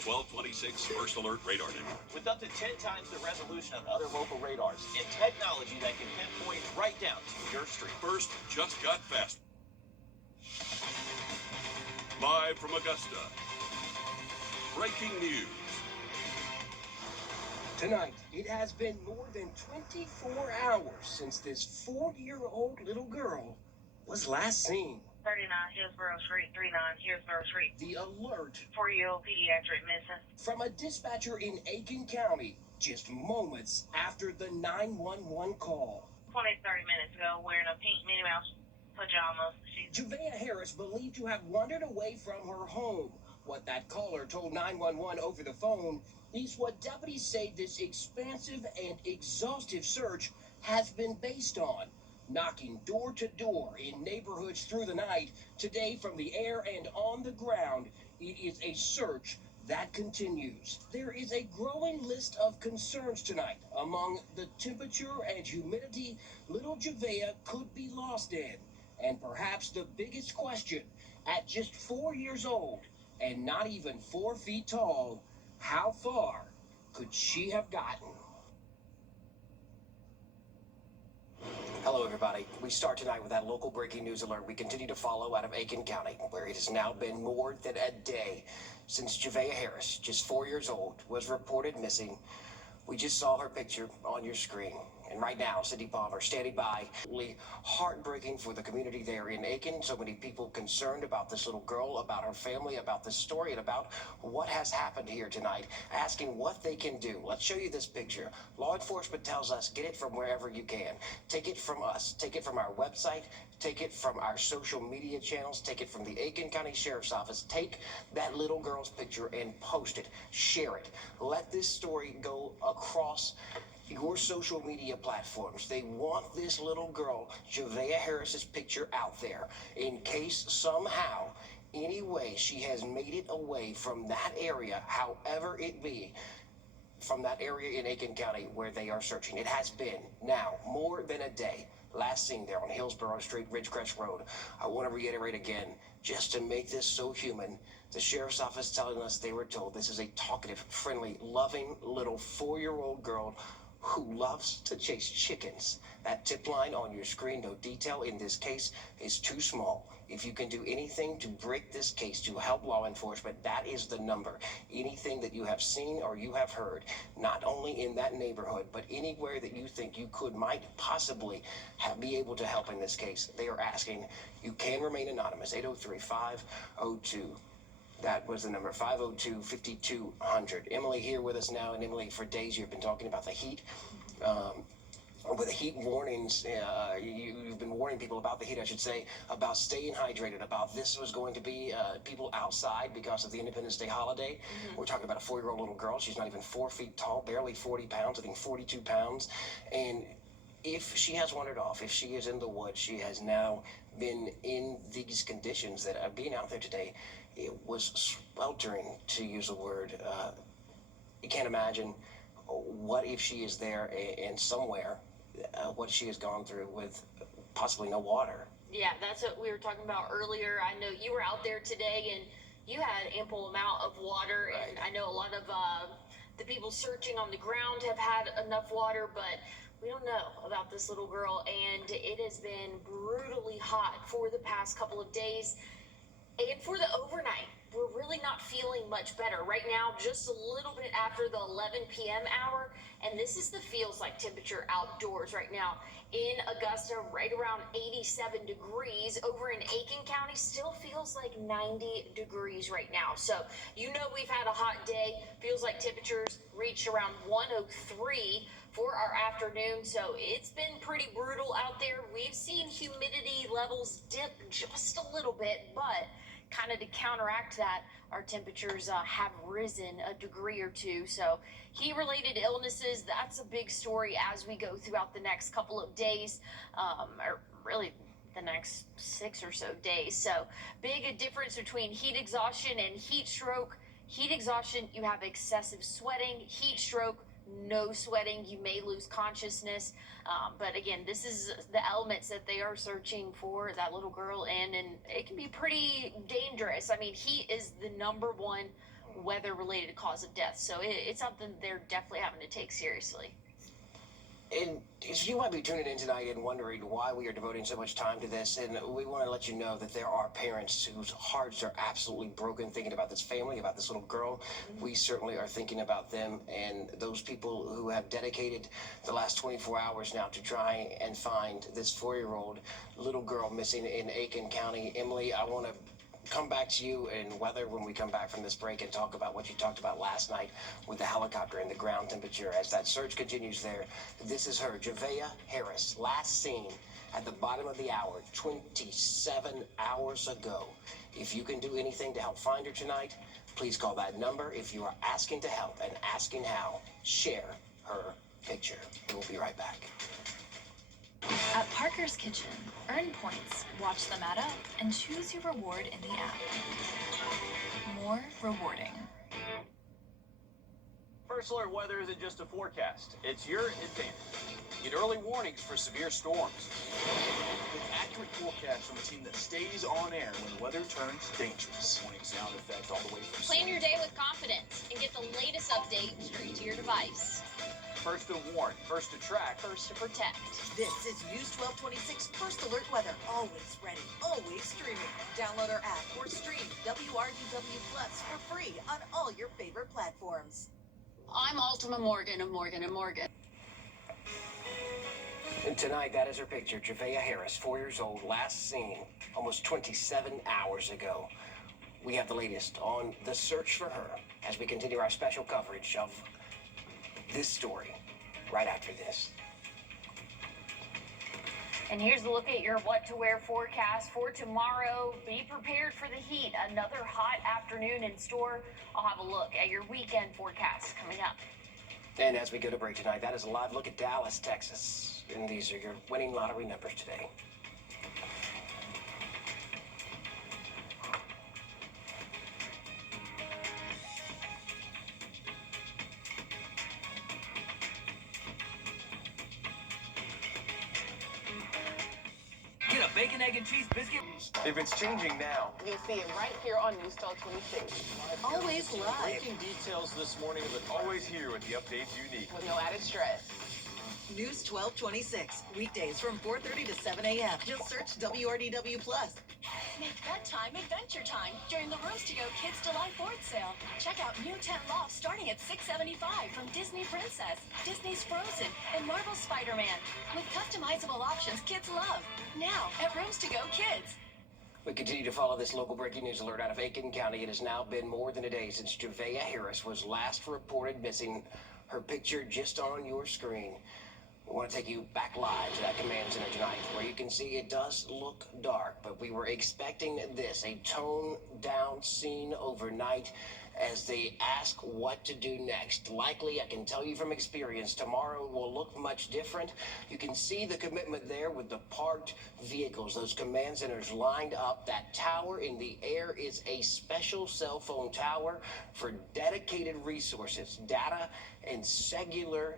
1226 First Alert Radar Net. With up to 10 times the resolution of other local radars and technology that can pinpoint right down to your street. First just got faster. Live from Augusta. Breaking news. Tonight, it has been more than 24 hours since this 4-year-old little girl was last seen. 39 Hillsborough Street, 39 Hillsborough Street. The alert 4-year-old pediatric missing. from a dispatcher in Aiken County just moments after the 911 call. 20, 30 minutes ago, wearing a pink Minnie Mouse pajamas. Javea Harris believed to have wandered away from her home. What that caller told 911 over the phone is what deputies say this expansive and exhaustive search has been based on. Knocking door to door in neighborhoods through the night, today from the air and on the ground, it is a search that continues. There is a growing list of concerns tonight. Among the temperature and humidity little Javea could be lost in. And perhaps the biggest question, at just 4 years old and not even 4 feet tall, how far could she have gotten? Hello, everybody. We start tonight with that local breaking news alert we continue to follow out of Aiken County, where it has now been more than a day since Javea Harris, just 4 years old, was reported missing. We just saw her picture on your screen. And right now, Cindy Palmer standing by. Really heartbreaking for the community there in Aiken. So many people concerned about this little girl, about her family, about this story, and about what has happened here tonight, asking what they can do. Let's show you this picture. Law enforcement tells us, get it from wherever you can. Take it from us. Take it from our website. Take it from our social media channels. Take it from the Aiken County Sheriff's Office. Take that little girl's picture and post it. Share it. Let this story go across your social media platforms. They want this little girl, Javea Harris's picture out there in case somehow, any way she has made it away from that area, however it be, from that area in Aiken County where they are searching. It has been now more than a day. Last seen there on Hillsborough Street, Ridgecrest Road. I want to reiterate again, just to make this so human, the Sheriff's Office telling us they were told this is a talkative, friendly, loving little 4-year-old girl who loves to chase chickens. That tip line on your screen, no detail in this case, is too small. If you can do anything to break this case, to help law enforcement, that is the number. Anything that you have seen or you have heard, not only in that neighborhood, but anywhere that you think you might possibly be able to help in this case, they are asking. You can remain anonymous. 803-502. That was the number, 502-5200. Emily here with us now. And Emily, for days you've been talking about the heat. With the heat warnings, you've been warning people about the heat, I should say, about staying hydrated, about this was going to be people outside because of the Independence Day holiday. We're talking about a 4-year-old little girl. She's not even 4 feet tall, barely 40 pounds, I think 42 pounds. And if she has wandered off, if she is in the woods, she has now been in these conditions that are being out there today. It was sweltering, to use a word. You can't imagine what if she is there and somewhere, what she has gone through with possibly no water. Yeah, that's what we were talking about earlier. I know you were out there today and you had ample amount of water. Right. And I know a lot of the people searching on the ground have had enough water, but we don't know about this little girl. And it has been brutally hot for the past couple of days. And for the overnight, we're really not feeling much better. Right now, just a little bit after the 11 p.m. hour, and this is the feels like temperature outdoors right now. In Augusta, right around 87 degrees. Over in Aiken County, still feels like 90 degrees right now. So, you know we've had a hot day. Feels like temperatures reached around 103 for our afternoon. So, it's been pretty brutal out there. We've seen humidity levels dip just a little bit, but kind of to counteract that, our temperatures have risen a degree or two. So heat-related illnesses, that's a big story as we go throughout the next couple of days, or really the next 6 or so days. So big difference between heat exhaustion and heat stroke. Heat exhaustion, you have excessive sweating. Heat stroke, no sweating, you may lose consciousness. But again, this is the elements that they are searching for that little girl in, and it can be pretty dangerous. I mean, heat is the #1 weather-related cause of death. So it's something they're definitely having to take seriously. And you might be tuning in tonight and wondering why we are devoting so much time to this, and we want to let you know that there are parents whose hearts are absolutely broken thinking about this family, about this little girl. We certainly are thinking about them and those people who have dedicated the last 24 hours now to try and find this 4-year-old little girl missing in Aiken County. Emily, I want to come back to you and weather when we come back from this break and talk about what you talked about last night with the helicopter and the ground temperature as that search continues there. This is her, Javea Harris, last seen at the bottom of the hour 27 hours ago. If you can do anything to help find her tonight, please call that number. If you are asking to help and asking how, share her picture. We'll be right back. At Parker's Kitchen, earn points, watch them add up, and choose your reward in the app. More rewarding. First Alert weather isn't just a forecast, it's your advantage. Get early warnings for severe storms. With accurate forecasts from a team that stays on air when the weather turns dangerous. Warning sound effect all the way from Plan your day with confidence and get the latest update straight to your device. First to warn, first to track, First to protect. This is News 1226 First Alert Weather. Always ready, always streaming. Download our app or stream WRDW Plus for free on all your favorite platforms. I'm Ultima Morgan of Morgan & Morgan. And tonight, that is her picture, Javea Harris, 4 years old, last seen almost 27 hours ago. We have the latest on the search for her as we continue our special coverage of this story right after this. And here's a look at your what to wear forecast for tomorrow. Be prepared for the heat. Another hot afternoon in store. I'll have a look at your weekend forecast coming up. And as we go to break tonight, that is a live look at Dallas, Texas. And these are your winning lottery numbers today. Get a bacon, egg, and cheese biscuit. If it's changing now. You see it right here on News 1226. Always live. breaking details this morning of the Always here with the updates you need. With no added stress. News 1226. Weekdays from 4:30 to 7 a.m. Just search WRDW Plus. Make bedtime adventure time during the Rooms to Go Kids Delight board sale. Check out new 10 lofts starting at $6.75 from Disney Princess, Disney's Frozen, and Marvel Spider-Man. With customizable options kids love. Now at Rooms to Go Kids. We continue to follow this local breaking news alert out of Aiken County. It has now been more than a day since Javea Harris was last reported missing. Her picture just on your screen. We want to take you back live to that command center tonight, where you can see it does look dark, but we were expecting this, a toned-down scene overnight as they ask what to do next. Likely, I can tell you from experience, tomorrow will look much different. You can see the commitment there with the parked vehicles, those command centers lined up. That tower in the air is a special cell phone tower for dedicated resources, data, and cellular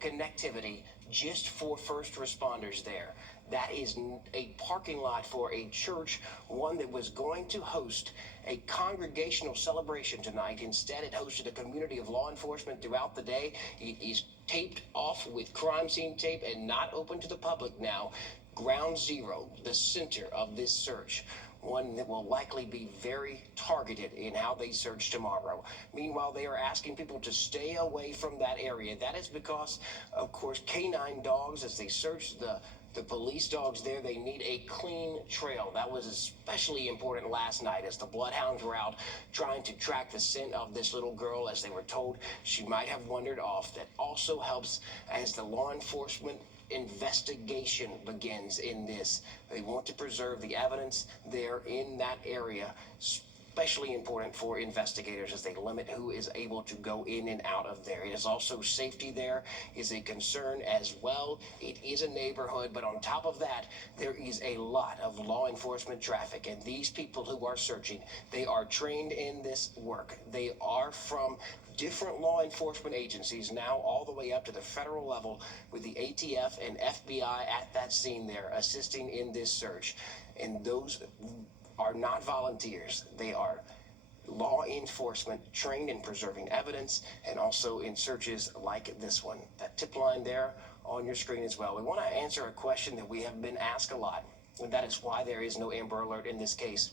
connectivity just for first responders there. That is a parking lot for a church, one that was going to host a congregational celebration tonight. Instead, it hosted a community of law enforcement throughout the day. It is taped off with crime scene tape and not open to the public now. Ground zero, the center of this search. One that will likely be very targeted in how they search tomorrow. Meanwhile, they are asking people to stay away from that area. That is because, of course, canine dogs, as they search the police dogs there, they need a clean trail. That was especially important last night as the bloodhounds were out trying to track the scent of this little girl, as they were told she might have wandered off. That also helps as the law enforcement investigation begins in this. They want to preserve the evidence there in that area, especially important for investigators as they limit who is able to go in and out of there. It is also safety there is a concern as well. It is a neighborhood, but on top of that, there is a lot of law enforcement traffic, and these people who are searching, they are trained in this work. They are from different law enforcement agencies now all the way up to the federal level, with the ATF and FBI at that scene there assisting in this search. And those are not volunteers. They are law enforcement trained in preserving evidence and also in searches like this one. That tip line there on your screen as well. We want to answer a question that we have been asked a lot, and that is why there is no Amber Alert in this case.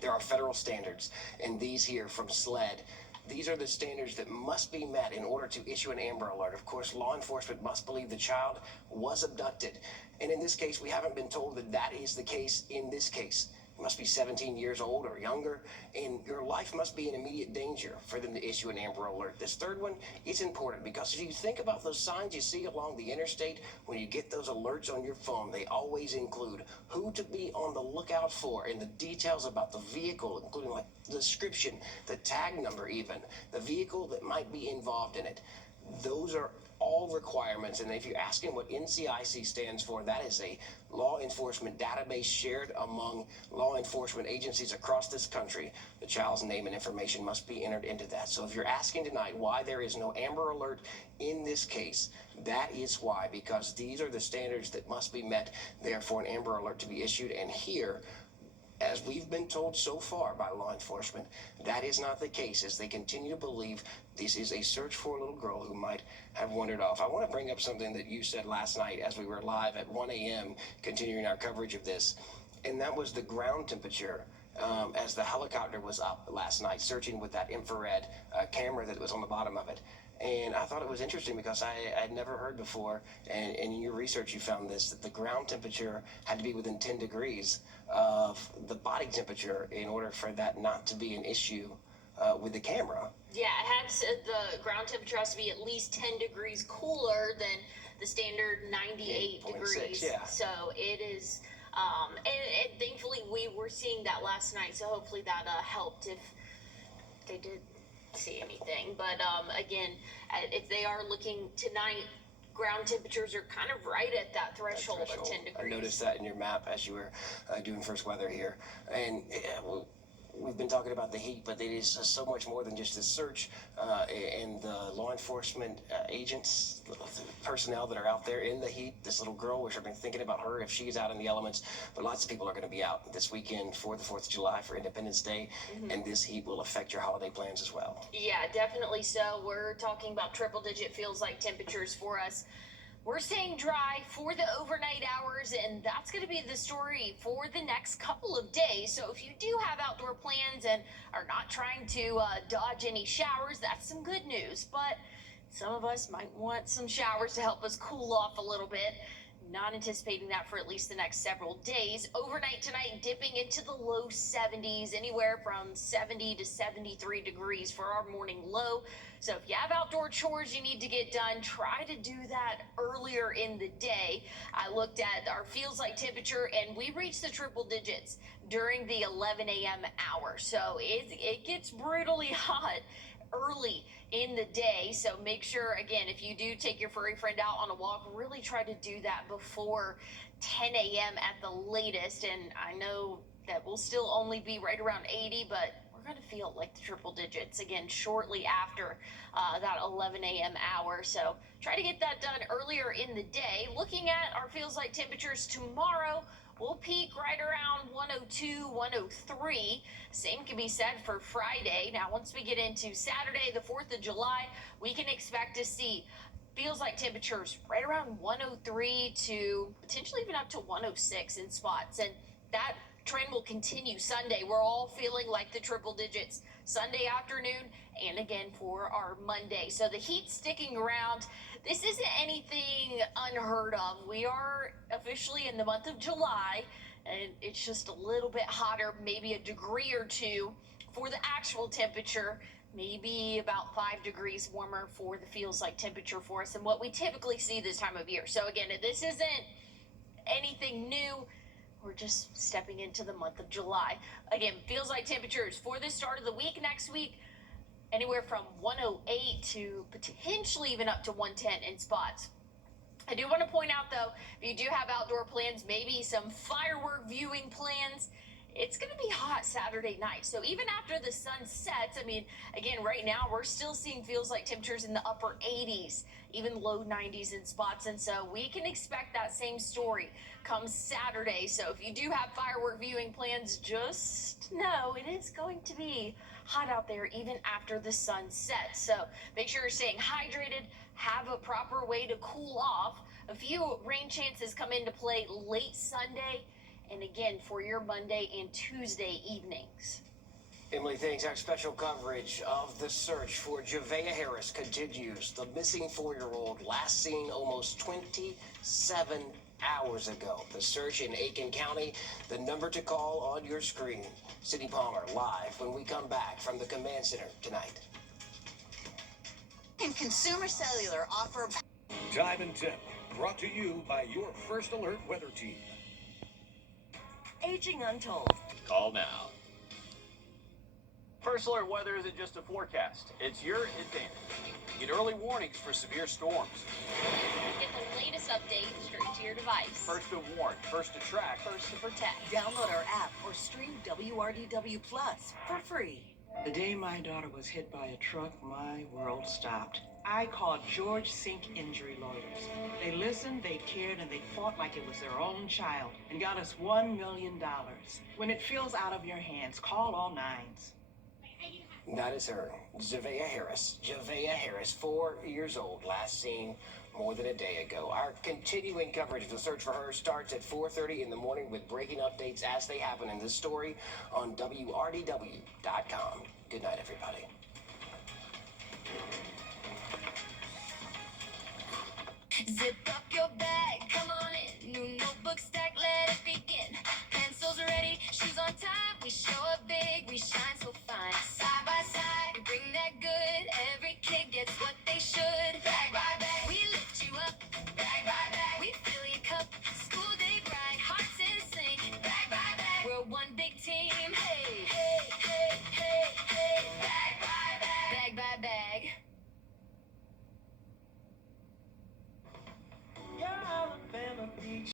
There are federal standards, and these here from SLED, these are the standards that must be met in order to issue an Amber Alert. Of course, law enforcement must believe the child was abducted. And in this case, we haven't been told that that is the case in this case. You must be 17 years old or younger, and your life must be in immediate danger for them to issue an Amber Alert. This third one is important because if you think about those signs you see along the interstate, when you get those alerts on your phone, they always include who to be on the lookout for and the details about the vehicle, including like the description, the tag number even, the vehicle that might be involved in it. Those are all requirements, and if you're asking what NCIC stands for, that is a law enforcement database shared among law enforcement agencies across this country. The child's name and information must be entered into that. So if you're asking tonight why there is no Amber Alert in this case, that is why, because these are the standards that must be met there for an Amber Alert to be issued. And here, as we've been told so far by law enforcement, that is not the case, as they continue to believe this is a search for a little girl who might have wandered off. I want to bring up something that you said last night as we were live at 1 a.m. continuing our coverage of this, and that was the ground temperature as the helicopter was up last night searching with that infrared camera that was on the bottom of it. And I thought it was interesting because I had never heard before, and in your research you found this, that the ground temperature had to be within 10 degrees of the body temperature in order for that not to be an issue with the camera. Yeah, the ground temperature has to be at least 10 degrees cooler than the standard 98 degrees. Yeah. So it is, and thankfully we were seeing that last night, so hopefully that helped if they did see anything. But again, if they are looking tonight, ground temperatures are kind of right at that threshold of 10 degrees. I noticed that in your map as you were doing first weather here. And we've been talking about the heat, but it is so much more than just the search and the law enforcement agents, the personnel that are out there in the heat. This little girl, we've been thinking about her if she's out in the elements, but lots of people are going to be out this weekend for the 4th of July, for Independence Day, and this heat will affect your holiday plans as well. Yeah, definitely so. We're talking about triple-digit feels like temperatures for us. We're staying dry for the overnight hours, and that's going to be the story for the next couple of days. So if you do have outdoor plans and are not trying to dodge any showers, that's some good news. But some of us might want some showers to help us cool off a little bit. Not anticipating that for at least the next several days. Overnight tonight, dipping into the low 70s, anywhere from 70 to 73 degrees for our morning low. So if you have outdoor chores you need to get done, try to do that earlier in the day. I looked at our feels like temperature, and we reached the triple digits during the 11 a.m. hour. So it gets brutally hot early in the day. So make sure, again, if you do take your furry friend out on a walk, really try to do that before 10 a.m. at the latest. And I know that will still only be right around 80, but we're going to feel like the triple digits again shortly after that 11 a.m. hour. So try to get that done earlier in the day. Looking at our feels like temperatures tomorrow, we'll peak right around 102, 103. Same can be said for Friday. Now, once we get into Saturday, the 4th of July, we can expect to see feels like temperatures right around 103 to potentially even up to 106 in spots. And that trend will continue Sunday. We're all feeling like the triple digits Sunday afternoon and again for our Monday. So the heat sticking around. This isn't anything unheard of. We are officially in the month of July, and it's just a little bit hotter, maybe a degree or two for the actual temperature, maybe about 5 degrees warmer for the feels like temperature for us than what we typically see this time of year. So again, this isn't anything new. We're just stepping into the month of July. Again, feels like temperatures for the start of the week next week, anywhere from 108 to potentially even up to 110 in spots. I do want to point out, though, if you do have outdoor plans, maybe some firework viewing plans, it's going to be hot Saturday night. So even after the sun sets, I mean, again, right now we're still seeing feels like temperatures in the upper 80s, even low 90s in spots. And so we can expect that same story come Saturday. So if you do have firework viewing plans, just know it is going to be hot out there even after the sun sets. So make sure you're staying hydrated, have a proper way to cool off. A few rain chances come into play late Sunday and again for your Monday and Tuesday evenings. Emily, thanks. Our special coverage of the search for Javea Harris continues. The missing 4-year-old last seen almost 27 hours ago. The search in Aiken County. The number to call on your screen. Sydney Palmer live when we come back from the command center tonight. Can Consumer Cellular offer Time and Tip, brought to you by your First Alert weather team. Aging Untold. Call now. First Alert weather isn't just a forecast, it's your advantage. Get early warnings for severe storms. Get the latest update straight to your device. First to warn, first to track, First to protect. Download our app or stream WRDW Plus for free. The day my daughter was hit by a truck, my world stopped. I called George Sink Injury Lawyers. They listened, they cared, and they fought like it was their own child and got us $1 million. When it feels out of your hands, call all nines. That is her, Javea Harris. Javea Harris, 4 years old, last seen more than a day ago. Our continuing coverage of the search for her starts at 4:30 in the morning with breaking updates as they happen in this story on WRDW.com. Good night, everybody. Zip up your bag, come on in. New notebook stack, let it begin. Pencils ready, shoes on time. We show up big, we shine so fine. Side by side, we bring that good. Every kid gets what they should. Bag by bag, we lift you up. Bag by bag, we fill your cup. School day bright, hearts in sync. Bag by bag, we're one big team. Hey, hey, hey, hey, hey. Bag by bag, bag by bag.